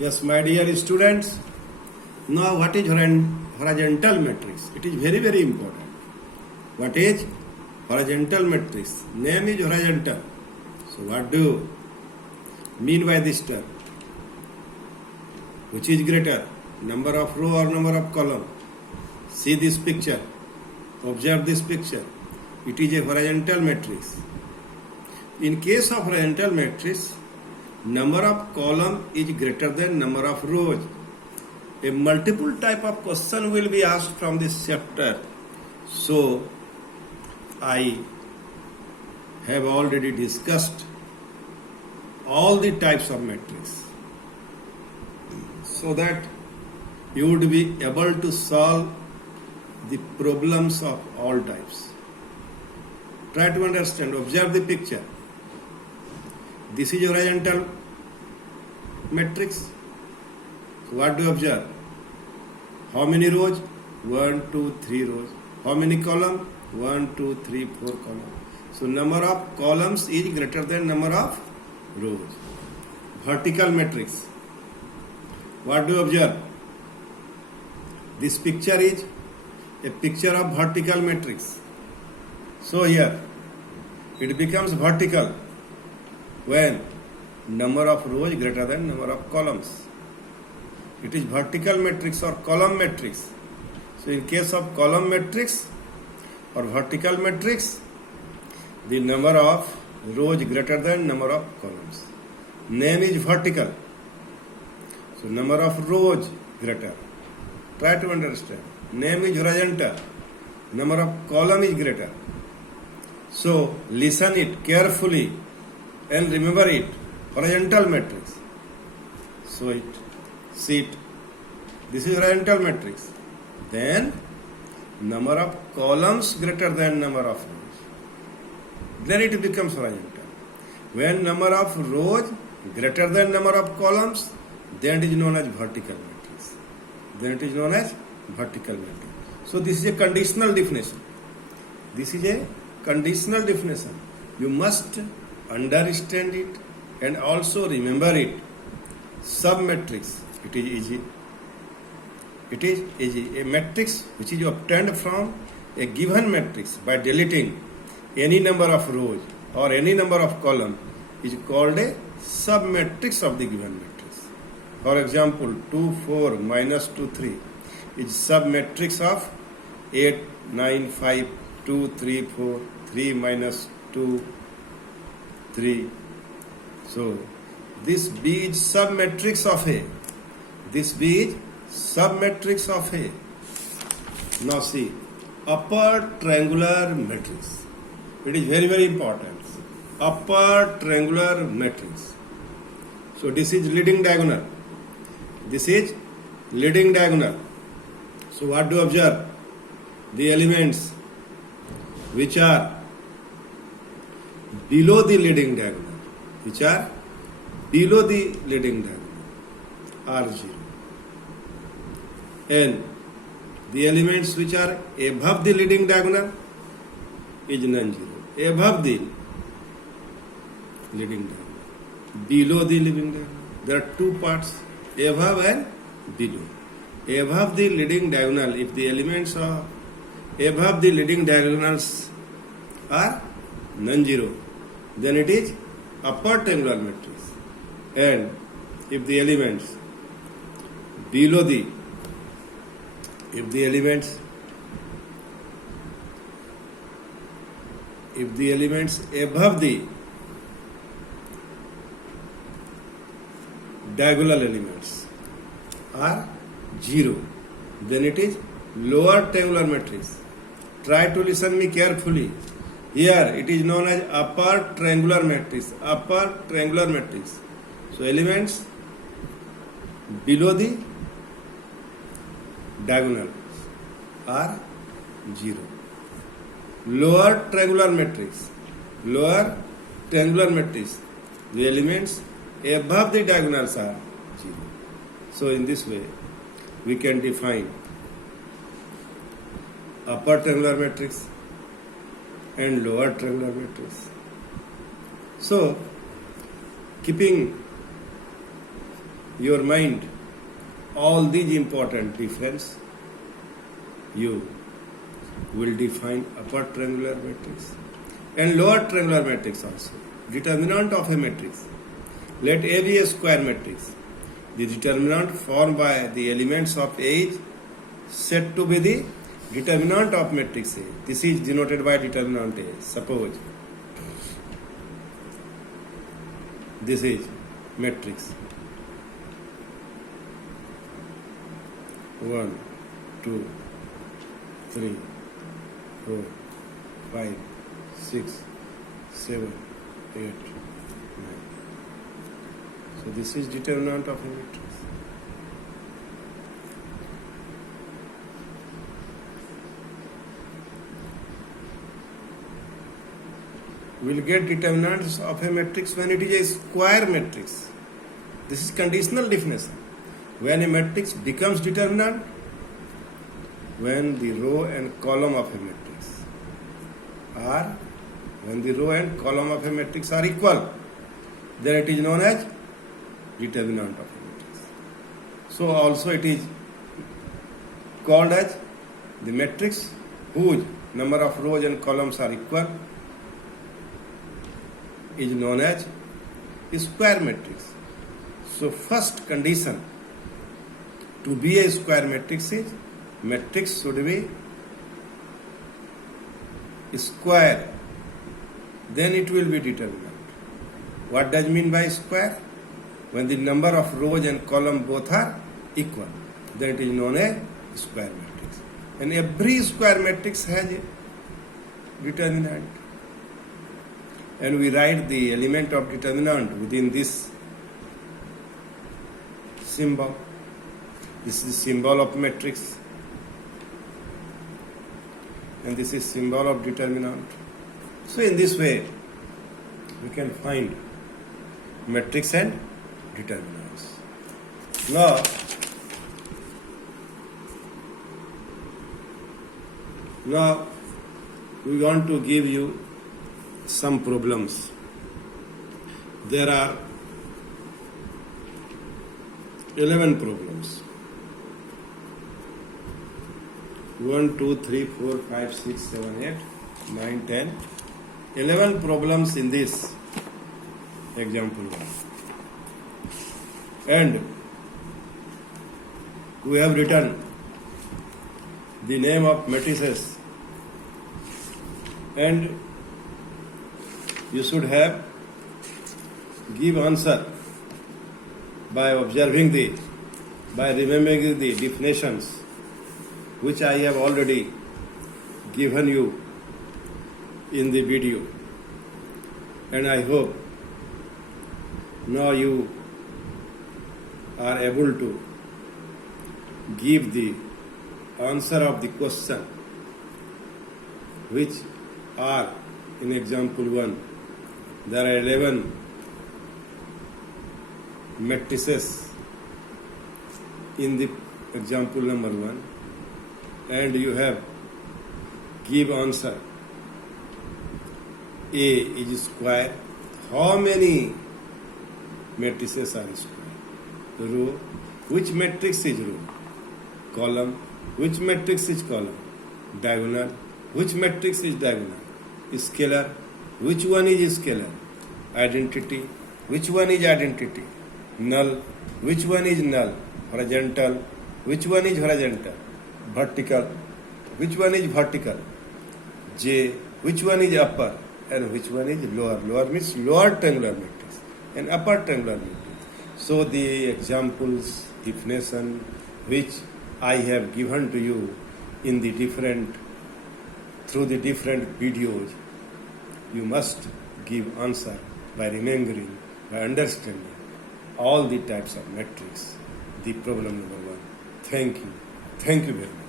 Yes, my dear students, now what is horizontal matrix? It is very, very important. What is horizontal matrix? Name is horizontal. So what do you mean by this term? Which is greater, number of row or number of column? See this picture. Observe this picture. It is a horizontal matrix. In case of horizontal matrix, number of column is greater than number of rows. A multiple type of question will be asked from this chapter. So, I have already discussed all the types of matrix so that you would be able to solve the problems of all types. Try to understand, observe the picture. This is horizontal matrix. So what do you observe? How many rows? 1, 2, 3 rows. How many columns? 1, 2, 3, 4 columns. So number of columns is greater than number of rows. Vertical matrix. What do you observe? This picture is a picture of vertical matrix. So here it becomes vertical when number of rows greater than number of columns. It is vertical matrix or column matrix. So in case of column matrix or vertical matrix, the number of rows greater than number of columns. Name is vertical. So number of rows greater. Try to understand. Name is horizontal. Number of column is greater. So listen it carefully and remember it. Horizontal matrix. So it, see it. This is horizontal matrix. Then number of columns greater than number of rows. Then it becomes horizontal. When number of rows greater than number of columns, then it is known as vertical matrix. Then it is known as vertical matrix. So this is a conditional definition. This is a conditional definition. You must understand it and also remember it. Submatrix, it is easy. It is easy. A matrix which is obtained from a given matrix by deleting any number of rows or any number of columns is called a submatrix of the given matrix. For example, 2, 4, minus 2, 3 is submatrix of 8, 9, 5, 2, 3, 4, 3 minus 2, 3. So, this B is submatrix of A. This B is submatrix of A. Now see, upper triangular matrix. It is very, very important. Upper triangular matrix. So, this is leading diagonal. This is leading diagonal. So, what do you observe? The elements which are below the leading diagonal, which are below the leading diagonal are 0. And the elements which are above the leading diagonal is non-zero. Above the leading diagonal, below the leading diagonal. There are two parts, above and below. Above the leading diagonal, if the elements are above the leading diagonals are non-zero, then it is upper triangular matrix. And if the elements below the, if the elements above the diagonal elements are 0, then it is lower triangular matrix. Try to listen me carefully. Here it is known as upper triangular matrix. Upper triangular matrix. So elements below the diagonal are 0. Lower triangular matrix. Lower triangular matrix. The elements above the diagonals are 0. So in this way we can define upper triangular matrix and lower triangular matrix. So keeping your mind all these important difference, you will define upper triangular matrix and lower triangular matrix also. Determinant of a matrix. Let A be a square matrix. The determinant formed by the elements of A is said to be the determinant of matrix A. This is denoted by determinant A. Suppose this is matrix 1, 2, 3, 4, 5, 6, 7, 8, 9. So this is determinant of a matrix. We will get determinants of a matrix when it is a square matrix. This is conditional definition. When a matrix becomes determinant, when the row and column of a matrix are, when the row and column of a matrix are equal, then it is known as determinant of a matrix. So also it is called as the matrix whose number of rows and columns are equal is known as a square matrix. So first condition to be a square matrix is matrix should be square, then it will be determinant. What does mean by square? When the number of rows and column both are equal, then it is known as square matrix. And every square matrix has a determinant. And we write the element of determinant within this symbol. This is the symbol of matrix. And this is symbol of determinant. So in this way, we can find matrix and determinants. Now we want to give you some problems. There are 11 problems. 1, 2, 3, 4, 5, 6, 7, 8, 9, 10. 11 problems in this example 1. And we have written the name of matrices, and you should have give answer by observing by remembering the definitions which I have already given you in the video. And I hope now you are able to give the answer of the question which are in example 1. There are 11 matrices in the example number 1, and you have give answer. A is square. How many matrices are square? Row. Which matrix is row? Column. Which matrix is column? Diagonal. Which matrix is diagonal? Scalar. Which one is scalar? Identity. Which one is identity? Null. Which one is null? Horizontal. Which one is horizontal? Vertical. Which one is vertical? J. Which one is upper? And which one is lower? Lower means lower triangular matrix and upper triangular matrix. So the examples, definition which I have given to you in the through the different videos, you must give answer by remembering, by understanding all the types of matrix. The problem number 1. Thank you. Thank you very much.